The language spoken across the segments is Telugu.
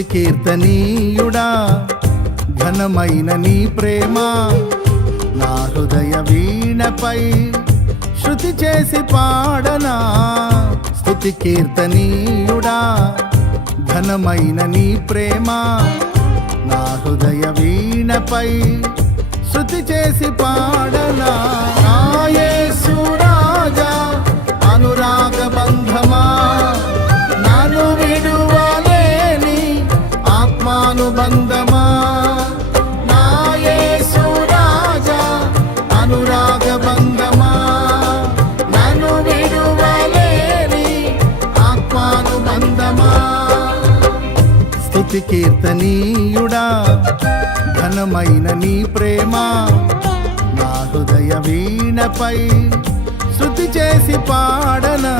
స్తుతి కీర్తనీయుడా ఘనమైన నీ ప్రేమ నా హృదయ వీణపై శృతి చేసి పాడనా. స్తుతి కీర్తనీయుడా ఘనమైన నీ ప్రేమ నా హృదయ వీణపై శృతి చేసి పాడనా. నా యేసు రాజా అనురాగ బంధమా నన్ను విడువలేని ఆత్మానుబంధమా. నా యేసు రాజా అనురాగ బంధమా నన్ను విడువలేని ఆత్మానుబంధమా. స్తుతి కీర్తనీయుడా ఘనమైన నీ ప్రేమ నా హృదయ వీణపై శృతి చేసి పాడనా.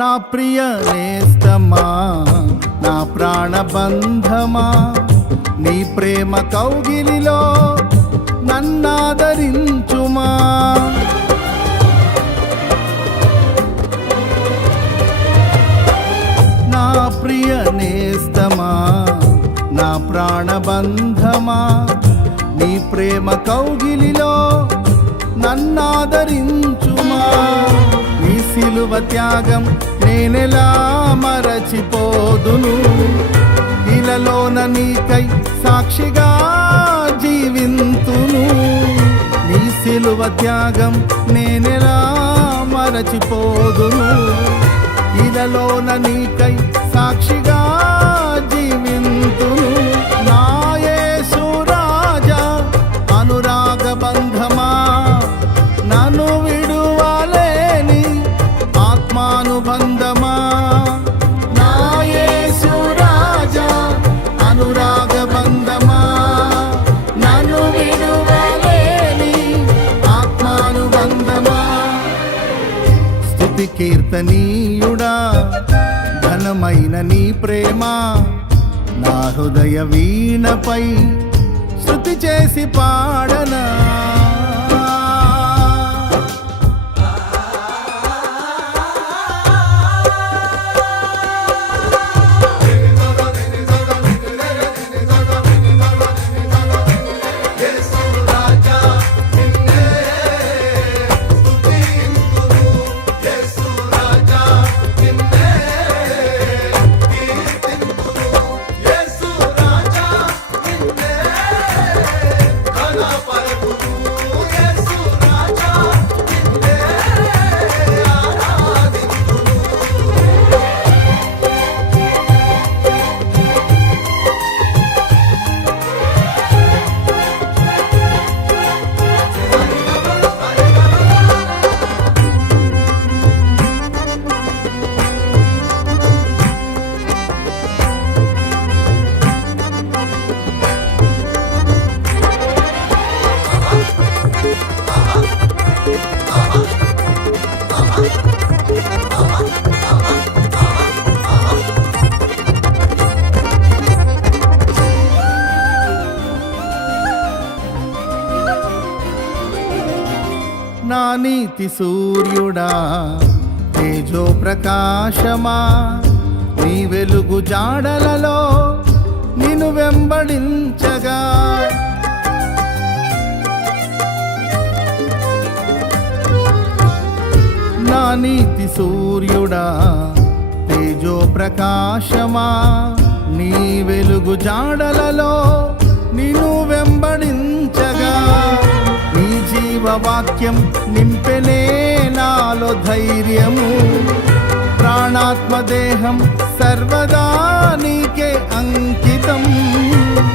నా ప్రియ నేస్తమా నా ప్రాణబంధమా నీ ప్రేమ కౌగిలిలో నన్నాదరించుమా. నా ప్రియ నేస్తమా నా ప్రాణబంధమా నీ ప్రేమ కౌగిలిలో నన్నాదరించుమా. నీ సిలువ త్యాగం నేనెలా మరచిపోదును, ఇలలోన నీకై సాక్షిగా జీవింతును. నీ సిలువ త్యాగం నేనెలా మరచిపోదును, ఇలలోన నీకై సాక్షిగా జీవింతును. నా యేసు రాజా అనురాగ బంధమా నన్ను విడువలేని ఆత్మానుబంధమా. నా యేసు రాజా అనురాగ బంధమా నన్ను విడువలేని ఆత్మానుబంధమా. స్తుతి కీర్తనీయుడా ఘనమైన నీ ప్రేమ నా హృదయ వీణపై శృతి చేసి పాడనా. నా నీతి సూర్యుడా తేజో ప్రకాశమా నీ వెలుగు జాడలలో నిన్ను వెంబడించగా. నా నీతి సూర్యుడా తేజో ప్రకాశమా నీ వెలుగు జాడలలో నిన్ను వెంబడించగా నీ జీవవాక్యం నింపెనే నాలో ధైర్యము. ప్రాణాత్మ దేహం సర్వదా నీకే అంకితం.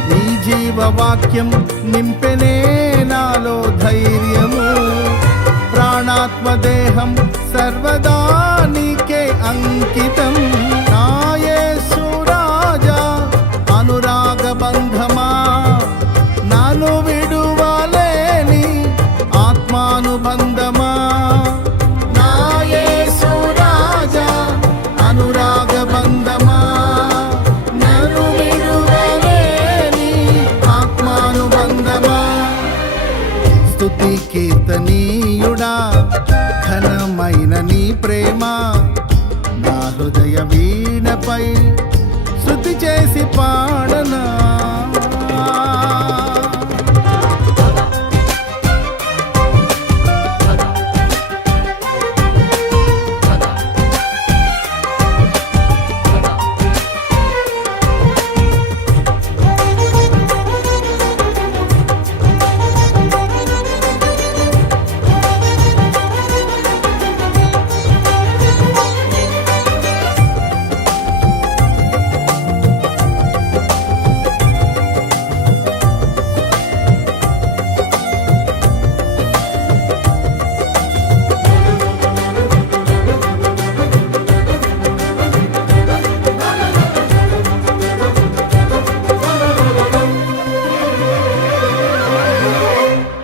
నీ జీవవాక్యం నింపెనే నాలో ధైర్యము. ప్రాణాత్మ దేహం సర్వదా నీకే అంకితం. నా యేసు రాజా అనురాగ బంధమా, నన్ను విడువలేని ఆత్మానుబంధమా. నా యేసు రాజా అనురాగ బంధమా, నన్ను విడువలేని ఆత్మానుబంధమా. స్తుతి కీర్తనీయుడా ఘనమైన నీ ప్రేమ నా హృదయ వీణపై శృతి చేసి పాడనా.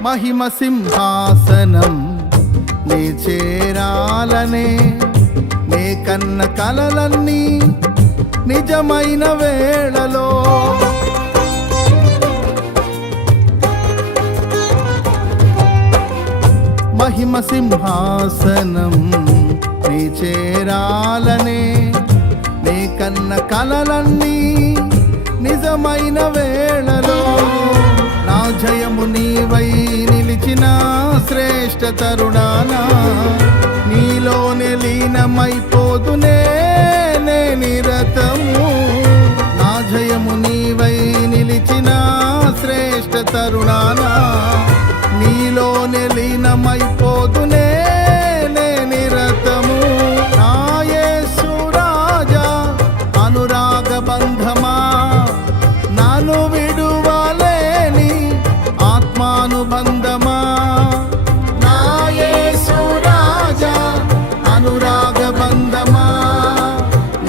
మహిమ సింహాసనం నే చేరాలనే నే కన్న కలలన్నీ నిజమైన వేళలో. మహిమ సింహాసనం నే చేరాలనే నే కన్న కలలన్నీ నిజమైన వేళలో. నా జయము నీవై నిలిచిన శ్రేష్ఠ తరుణానా, నీలోనే లీనమైపోదునే నే నిరతము. నా జయము నీవై నిలిచిన శ్రేష్ఠ తరుణానా, నీలోనే లీనమైపోదునే నే నిరతము. నా యేసు రాజా అనురాగ బంధమా, నన్ను విడువలేని ఆత్మానుబంధమా. నా యేసు రాజా అనురాగ బంధమా,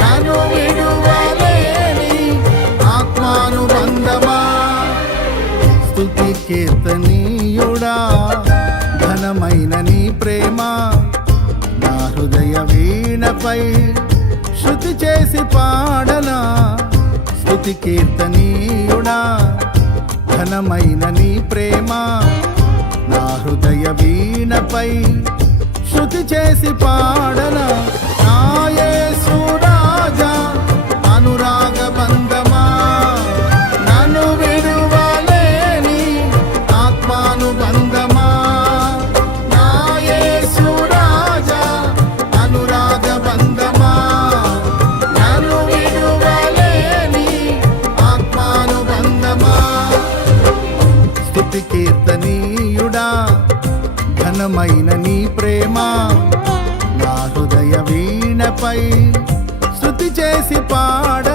నన్ను విడువలేని ఆత్మానుబంధమా. స్తుతి కీర్తనీయుడా ఘనమైన నీ ప్రేమ నా హృదయ వీణపై శృతి చేసి పాడనా. స్తుతి కీర్తనీయుడా ఘనమైన నీ ప్రేమ నా హృదయ వీణపై శృతి చేసి పాడనా. నా యేసు రాజా అనురాగ బంధమా, నన్ను విడువలేని ఆత్మానుబంధమా. నా యేసు రాజా అనురాగ బంధమా, నన్ను విడువలేని ఆత్మానుబంధమా. స్తుతి కీర్తనీయుడా ఘనమైన నీ ప్రేమ నా హృదయ వీణపై శృతి చేసి పాడ